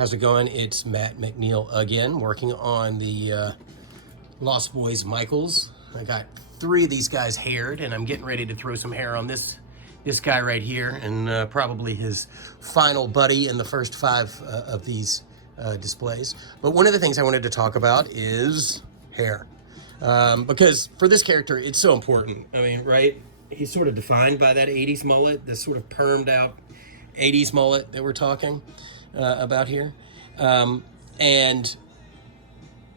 How's it going? It's Matt McNeil again, working on the Lost Boys Michaels. I got 3 of these guys haired, and I'm getting ready to throw some hair on this guy right here, and probably his final buddy in the first 5 of these displays. But one of the things I wanted to talk about is hair, because for this character, it's so important. I mean, right? He's sort of defined by that 80s mullet, this sort of permed out 80s mullet that we're talking about here. And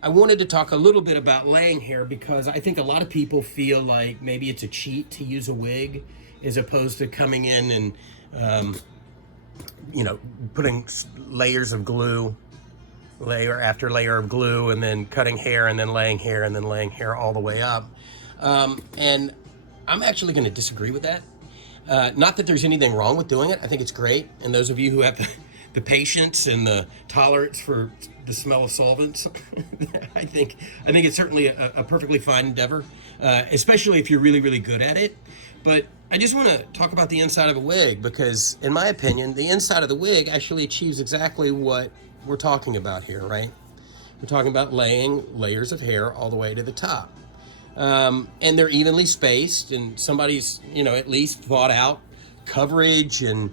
I wanted to talk a little bit about laying hair because I think a lot of people feel like maybe it's a cheat to use a wig as opposed to coming in and, putting layers of glue, layer after layer of glue, and then cutting hair and then laying hair and then laying hair all the way up. And I'm actually going to disagree with that. Not that there's anything wrong with doing it. I think it's great. And those of you who have the patience and the tolerance for the smell of solvents, I think it's certainly a perfectly fine endeavor, especially if you're really, really good at it. But I just want to talk about the inside of a wig because, in my opinion, the inside of the wig actually achieves exactly what we're talking about here, right? We're talking about laying layers of hair all the way to the top. And they're evenly spaced, and somebody's, at least thought out coverage and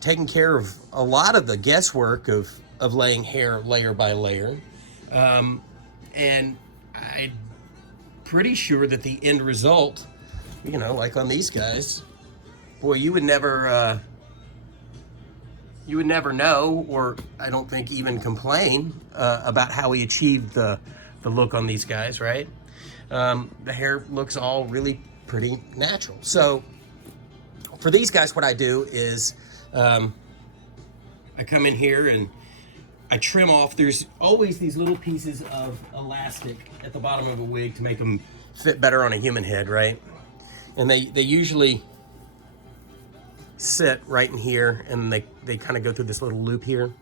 taking care of a lot of the guesswork of laying hair layer by layer. And I'm pretty sure that the end result, like on these guys, boy, you would never know, or I don't think even complain about how we achieved the look on these guys, right? The hair looks all really pretty natural. So for these guys, what I do is I come in here and I trim off. There's always these little pieces of elastic at the bottom of a wig to make them fit better on a human head, right? And they usually sit right in here, and they kind of go through this little loop here.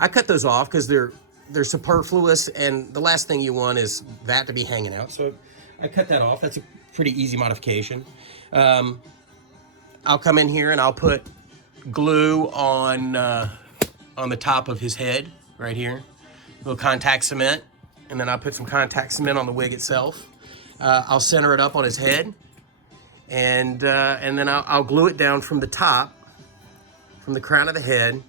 I cut those off because they're superfluous, and the last thing you want is that to be hanging out. So I cut that off. That's a pretty easy modification. I'll come in here and I'll put glue on the top of his head right here, a little contact cement, and then I'll put some contact cement on the wig itself. I'll center it up on his head, and then I'll glue it down from the top, from the crown of the head,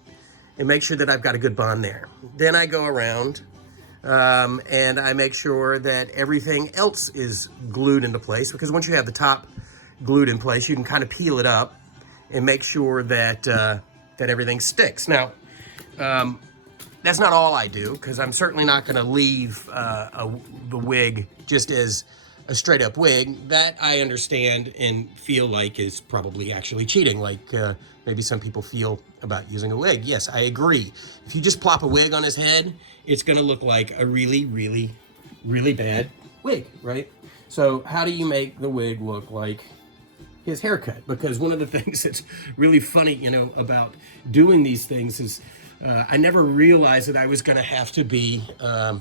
and make sure that I've got a good bond there. Then I go around and I make sure that everything else is glued into place, because once you have the top glued in place, you can kind of peel it up and make sure that that everything sticks. Now, that's not all I do, because I'm certainly not going to leave the wig just as a straight up wig. That I understand and feel like is probably actually cheating, like maybe some people feel about using a wig. Yes, I agree. If you just plop a wig on his head, it's going to look like a really, really, really bad wig, right? So how do you make the wig look like his haircut? Because one of the things that's really funny, about doing these things is I never realized that I was going to have to be a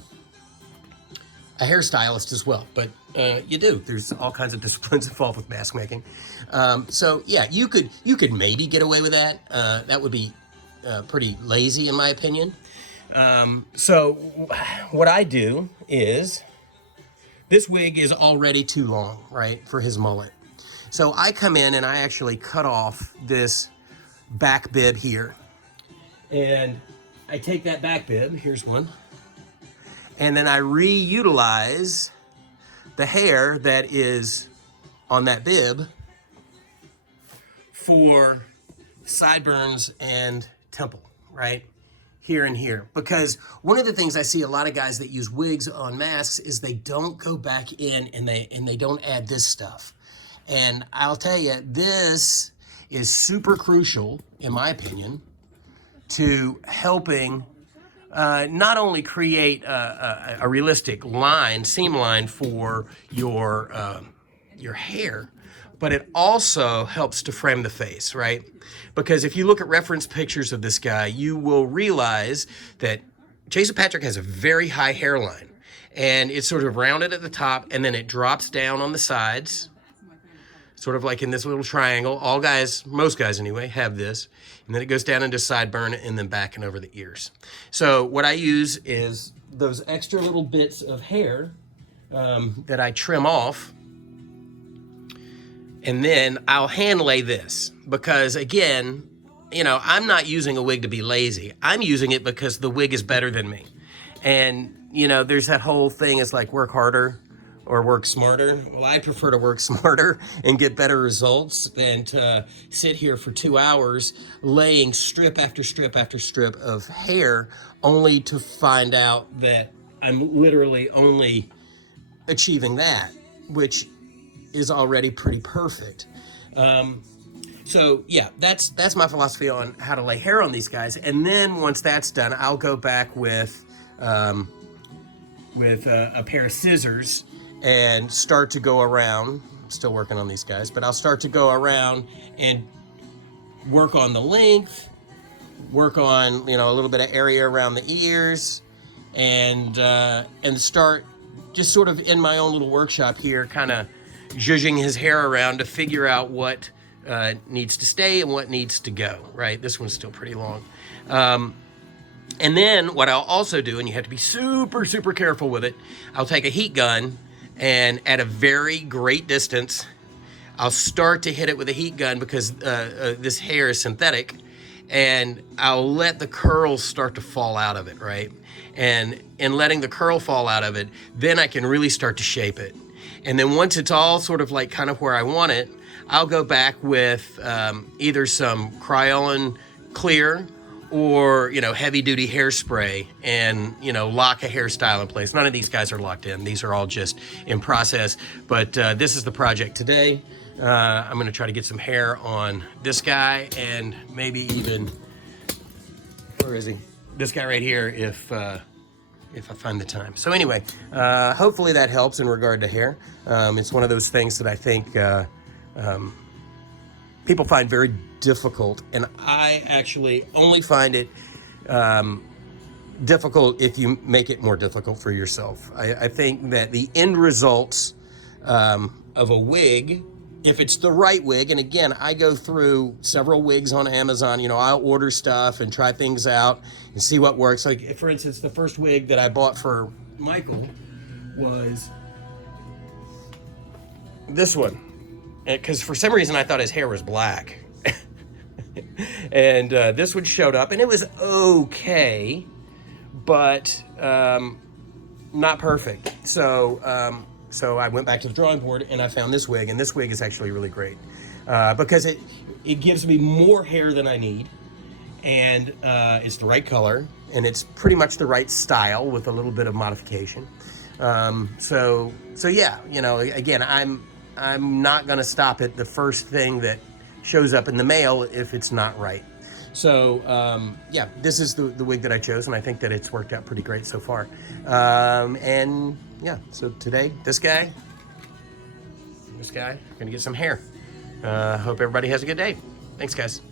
hairstylist as well, but you do. There's all kinds of disciplines involved with mask making. So yeah, you could maybe get away with that. That would be pretty lazy, in my opinion. So what I do is, this wig is already too long, right, for his mullet. So I come in and I actually cut off this back bib here, and I take that back bib, here's one, and then I reutilize the hair that is on that bib for sideburns and temple, right? Here and here. Because one of the things I see a lot of guys that use wigs on masks is they don't go back in and they don't add this stuff. And I'll tell you, this is super crucial, in my opinion, to helping not only create a realistic seam line for your hair, but it also helps to frame the face, right? Because if you look at reference pictures of this guy, you will realize that Jason Patrick has a very high hairline, and it's sort of rounded at the top, and then it drops down on the sides. sort of like in this little triangle. All guys, most guys anyway, have this. And then it goes down into sideburn and then back and over the ears. So what I use is those extra little bits of hair that I trim off. And then I'll hand lay this because, again, you know, I'm not using a wig to be lazy. I'm using it because the wig is better than me. And, you know, there's that whole thing, it's like work harder or work smarter. Well, I prefer to work smarter and get better results than to sit here for 2 hours laying strip after strip after strip of hair only to find out that I'm literally only achieving that, which is already pretty perfect. So yeah, that's my philosophy on how to lay hair on these guys. And then once that's done, I'll go back with a pair of scissors and start to go around. I'm still working on these guys, but I'll start to go around and work on the length, work on, you know, a little bit of area around the ears, and start just sort of in my own little workshop here, kind of zhuzhing his hair around to figure out what needs to stay and what needs to go, right? This one's still pretty long. And then what I'll also do, and you have to be super, super careful with it, I'll take a heat gun and at a very great distance, I'll start to hit it with a heat gun because this hair is synthetic, and I'll let the curls start to fall out of it, right? And in letting the curl fall out of it, then I can really start to shape it. And then once it's all sort of like kind of where I want it, I'll go back with either some Kryolan clear or, you know, heavy duty hairspray and, you know, lock a hairstyle in place. None of these guys are locked in. These are all just in process. But this is the project today. I'm going to try to get some hair on this guy and maybe even, where is he? This guy right here if I find the time. So anyway, hopefully that helps in regard to hair. It's one of those things that I think people find very difficult, and I actually only find it difficult if you make it more difficult for yourself. I think that the end results of a wig, if it's the right wig, and again, I go through several wigs on Amazon, you know, I'll order stuff and try things out and see what works. Like, for instance, the first wig that I bought for Michael was this one. Because for some reason I thought his hair was black. And this one showed up, and it was okay, but not perfect. So I went back to the drawing board and I found this wig, and this wig is actually really great because it gives me more hair than I need, and it's the right color, and it's pretty much the right style with a little bit of modification. So yeah, you know, again, I'm not going to stop at the first thing that shows up in the mail if it's not right. So yeah, this is the wig that I chose, and I think that it's worked out pretty great so far. And yeah, so today, this guy, gonna get some hair. Hope everybody has a good day. Thanks, guys.